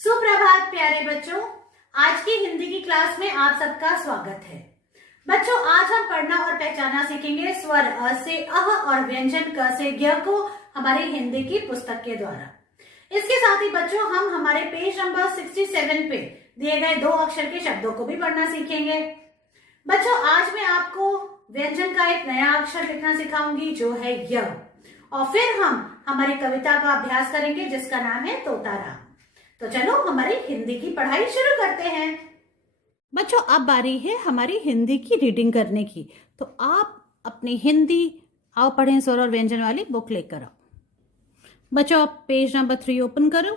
सुप्रभात प्यारे बच्चों, आज की हिंदी की क्लास में आप सबका स्वागत है। बच्चों, आज हम पढ़ना और पहचानना सीखेंगे स्वर अ से अह और व्यंजन क से ज्ञ को हमारी हिंदी की पुस्तक के द्वारा। इसके साथ ही बच्चों हम हमारे पेज नंबर 67 पे दिए गए 2 अक्षर के शब्दों को भी पढ़ना सीखेंगे। बच्चों, आज मैं आपको व्यंजन का एक नया अक्षर लिखना सिखाऊंगी जो है य, और फिर हम हमारी कविता का अभ्यास करेंगे जिसका नाम है तोता राम। तो चलो हमारी हिंदी की पढ़ाई शुरू करते हैं। बच्चों, अब बारी है हमारी हिंदी की रीडिंग करने की। तो आप अपनी हिंदी आओ पढ़ें स्वर और व्यंजन वाली बुक लेकर आओ। बच्चों, आप पेज नंबर 3 ओपन करो।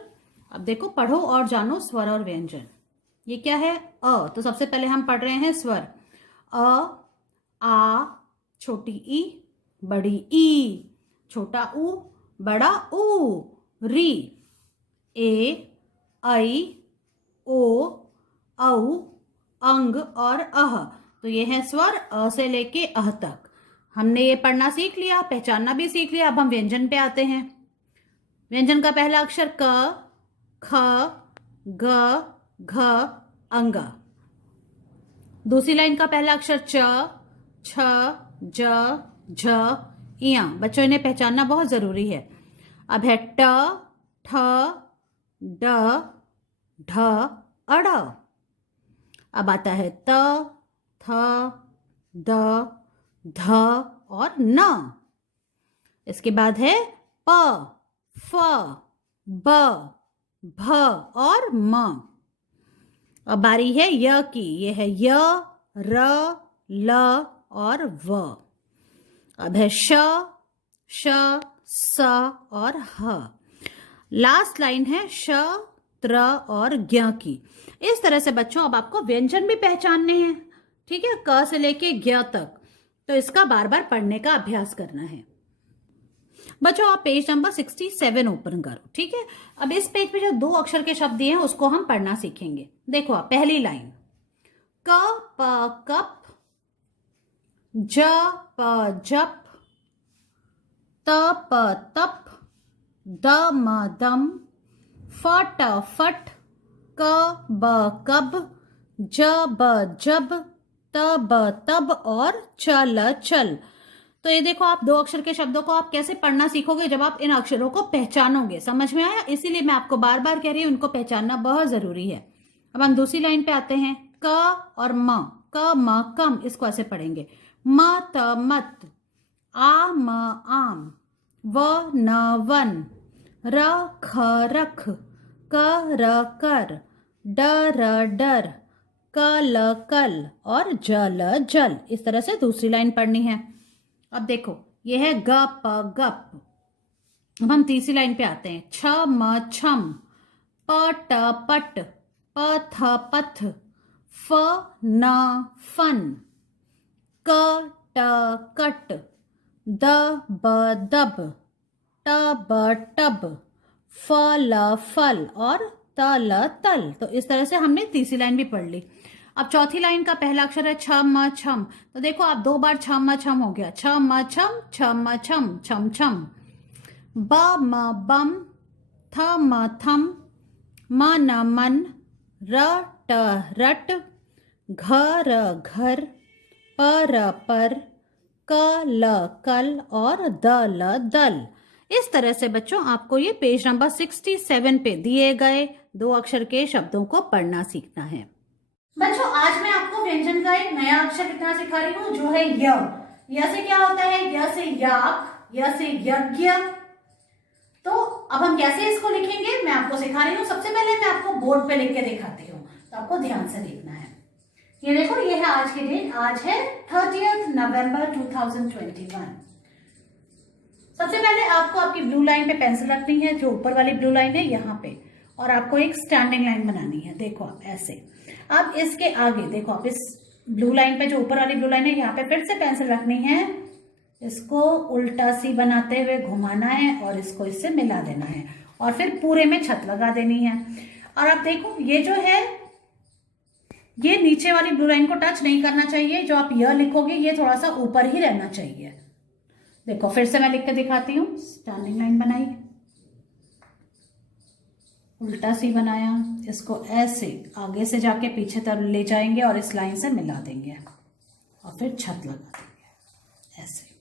अब देखो, पढ़ो और जानो स्वर और व्यंजन। ये क्या है? अ। तो सबसे पहले हम पढ़ रहे हैं स्वर। अ, आ, छोटी ई, बड़ी ई, छोटा ऊ, बड़ा ऊ, री, ए, ऐ, ओ, औ, अंग और अह। तो ये है स्वर अ से लेके अह तक। हमने ये पढ़ना सीख लिया, पहचानना भी सीख लिया। अब हम व्यंजन पे आते हैं। व्यंजन का पहला अक्षर क, ख, ग, घ, अंग। दूसरी लाइन का पहला अक्षर च, छ, ज, झ, इया। बच्चों, इन्हें पहचानना बहुत जरूरी है। अब है ट, ठ, ड, ढ, अड़। अब आता है त, थ, द, ध और न। इसके बाद है प, फ, ब, भ और म। अब बारी है य की। ये है य, र, ल और व। अब है श, श, स और ह। लास्ट लाइन है श, त्र और ज्ञ की। इस तरह से बच्चों अब आपको व्यंजन भी पहचानने हैं, ठीक है, क से लेके ज्ञ तक। तो इसका बार बार पढ़ने का अभ्यास करना है। बच्चों, आप पेज नंबर 67 ओपन करो, ठीक है। अब इस पेज पे जो 2 अक्षर के शब्द दिए हैं उसको हम पढ़ना सीखेंगे। देखो, आप पहली लाइन क, प, कप, ज, प, जप, त, प, तप, द, म, दम, फ, ट, फट, क, ब, कब, ज, ब, जब, त, ब, तब और च, ल, चल। तो ये देखो, आप 2 अक्षर के शब्दों को आप कैसे पढ़ना सीखोगे जब आप इन अक्षरों को पहचानोगे। समझ में आया? इसीलिए मैं आपको बार बार कह रही हूं, इनको पहचानना बहुत जरूरी है। अब हम दूसरी लाइन पे आते हैं। क और म। क, म, कम। इसको ऐसे पढ़ेंगे। म, त, मत, आ, म, आम, व, न, वन, र, ख, रख, क, र, कर, ड, र, डर, क, ल, कल और ज, ल, जल। इस तरह से दूसरी लाइन पढ़नी है। अब देखो, ये है ग, प, गप। अब हम तीसरी लाइन पे आते हैं। छ, म, छम, प, ट, पट, प, थ, पथ, फ, न, फन, क, ट, कट, द, ब, दब, ट, ब, टब, फ, ल, फल और त, ल, तल। तो इस तरह से हमने तीसरी लाइन भी पढ़ ली। अब चौथी लाइन का पहला अक्षर है छ, म, छम। तो देखो, आप 2 बार छ, म, छम हो गया। छ, म, छम, छ, म, छम, छम, छम। ब, म, बम, थ, म, थम, म, न, मन, र, ट, रट, घ, र, घर, प, र, पर, क, ल, कल और द, ल, दल। इस तरह से बच्चों आपको ये पेज नंबर 67 पे दिए गए 2 अक्षर के शब्दों को पढ़ना सीखना है। बच्चों, आज मैं आपको व्यंजन का एक नया अक्षर लिखना सिखा रही हूँ जो है य। य से क्या होता है? य से याक, य से यज्ञ। तो अब हम कैसे इसको लिखेंगे मैं आपको सिखा रही हूँ। सबसे पहले मैं आपको बोर्ड पे लिख के दिखाती हूँ, तो आपको ध्यान से देखना है। ये देखो, ये है आज की डेट। आज है 30 नवंबर 2021। सबसे पहले आपको आपकी ब्लू लाइन पे पेंसिल रखनी है, जो ऊपर वाली ब्लू लाइन है यहाँ पे, और आपको एक स्टैंडिंग लाइन बनानी है। देखो, आप ऐसे। अब इसके आगे देखो, आप इस ब्लू लाइन पे, जो ऊपर वाली ब्लू लाइन है, यहाँ पे फिर से पेंसिल रखनी है। इसको उल्टा सी बनाते हुए घुमाना है और इसको इससे मिला देना है, और फिर पूरे में छत लगा देनी है। और अब देखो, ये जो है, ये नीचे वाली ब्लू लाइन को टच नहीं करना चाहिए। जो आप यह लिखोगे ये थोड़ा सा ऊपर ही रहना चाहिए। देखो, फिर से मैं लिख के दिखाती हूँ। स्टैंडिंग लाइन बनाई, उल्टा सी बनाया, इसको ऐसे आगे से जाके पीछे तरफ ले जाएंगे और इस लाइन से मिला देंगे और फिर छत लगा देंगे ऐसे।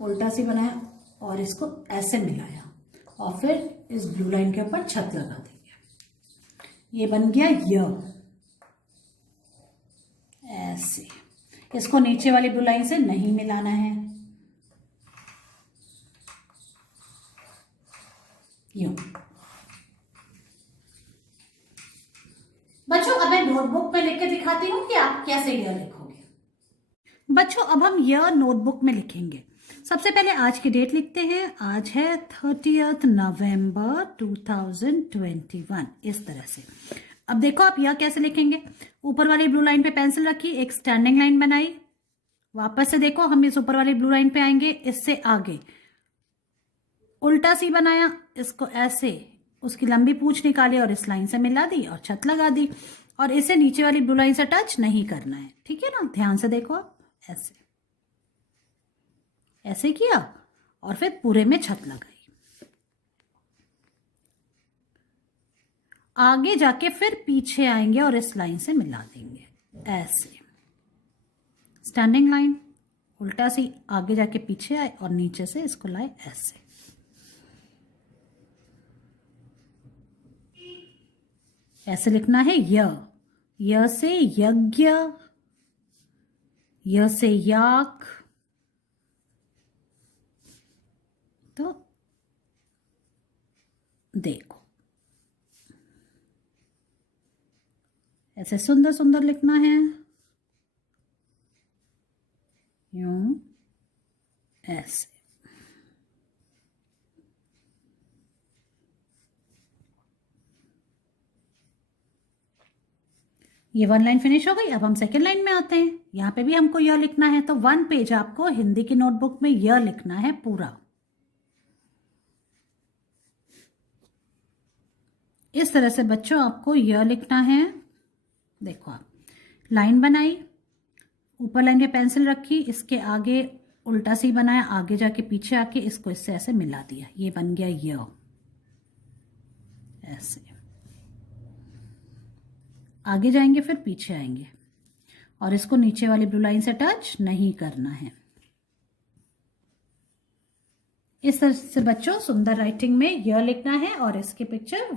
उल्टा सी बनाया और इसको ऐसे मिलाया और फिर इस ब्लू लाइन के ऊपर छत लगा देंगे। ये बन गया य। ऐसे इसको नीचे वाली ब्लू लाइन से नहीं मिलाना है, यूं। बच्चों अब मैं नोटबुक में लिख के दिखाती हूँ कि आप कैसे यह लिखोगे। बच्चों अब हम यह नोटबुक में लिखेंगे। सबसे पहले आज की डेट लिखते हैं। आज है 30 नवंबर 2021। इस तरह से अब देखो आप यह कैसे लिखेंगे। ऊपर वाली ब्लू लाइन पे पेंसिल रखी, एक स्टैंडिंग लाइन बनाई, वापस से देखो हम इस ऊपर वाली ब्लू लाइन पे आएंगे, इससे आगे उल्टा सी बनाया, इसको ऐसे उसकी लंबी पूंछ निकाली और इस लाइन से मिला दी और छत लगा दी। और इसे नीचे वाली ब्लू लाइन से टच नहीं करना है, ठीक है ना। ध्यान से देखो आप, ऐसे ऐसे किया और फिर पूरे में छत लगाई। आगे जाके फिर पीछे आएंगे और इस लाइन से मिला देंगे ऐसे। स्टैंडिंग लाइन, उल्टा सी आगे जाके पीछे आए और नीचे से इसको लाए ऐसे। ऐसे लिखना है य से यज्ञ, य से याक, तो देखो ऐसे सुंदर सुंदर लिखना है, यूं ऐसे। ये वन लाइन फिनिश हो गई। अब हम सेकेंड लाइन में आते हैं। यहां पे भी हमको यह लिखना है, तो 1 पेज आपको हिंदी की नोटबुक में यह लिखना है पूरा। इस तरह से बच्चों आपको यह लिखना है। देखो आप लाइन बनाई, ऊपर लाइन पे पेंसिल रखी, इसके आगे उल्टा सी बनाया, आगे जाके पीछे आके इसको इससे ऐसे मिला दिया, ये बन गया य। ऐसे आगे जाएंगे फिर पीछे आएंगे और इसको नीचे वाली ब्लू लाइन से टच नहीं करना है। इस तरह से बच्चों सुंदर राइटिंग में यह लिखना है और इसकी पिक्चर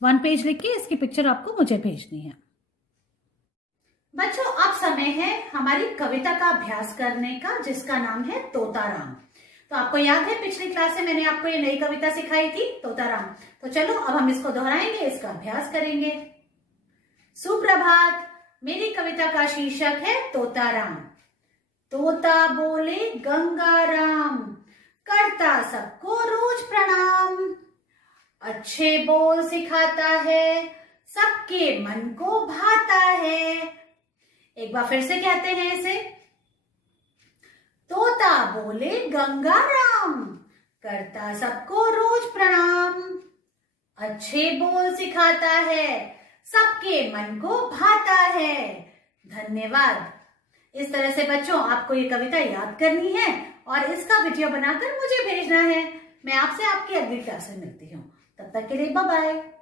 1 पेज लिख के इसकी पिक्चर आपको मुझे भेजनी है। बच्चों अब समय है हमारी कविता का अभ्यास करने का, जिसका नाम है तोताराम। तो आपको याद है पिछली क्लास से मैंने आपको ये नई कविता सिखाई थी तोताराम। तो चलो अब हम इसको दोहराएंगे, इसका अभ्यास करेंगे। सुप्रभात, मेरी कविता का शीर्षक है तोताराम। तोता बोले गंगाराम, करता सबको रोज प्रणाम। अच्छे बोल सिखाता है, सबके मन को भाता है। एक बार फिर से कहते हैं इसे। तोता बोले गंगाराम, करता सबको रोज प्रणाम। अच्छे बोल सिखाता है, सबके मन को भाता है। धन्यवाद। इस तरह से बच्चों आपको ये कविता याद करनी है और इसका वीडियो बनाकर मुझे भेजना है। मैं आपसे आपकी अगली क्लास में मिलती हूँ। तब तक के लिए बाय बाय।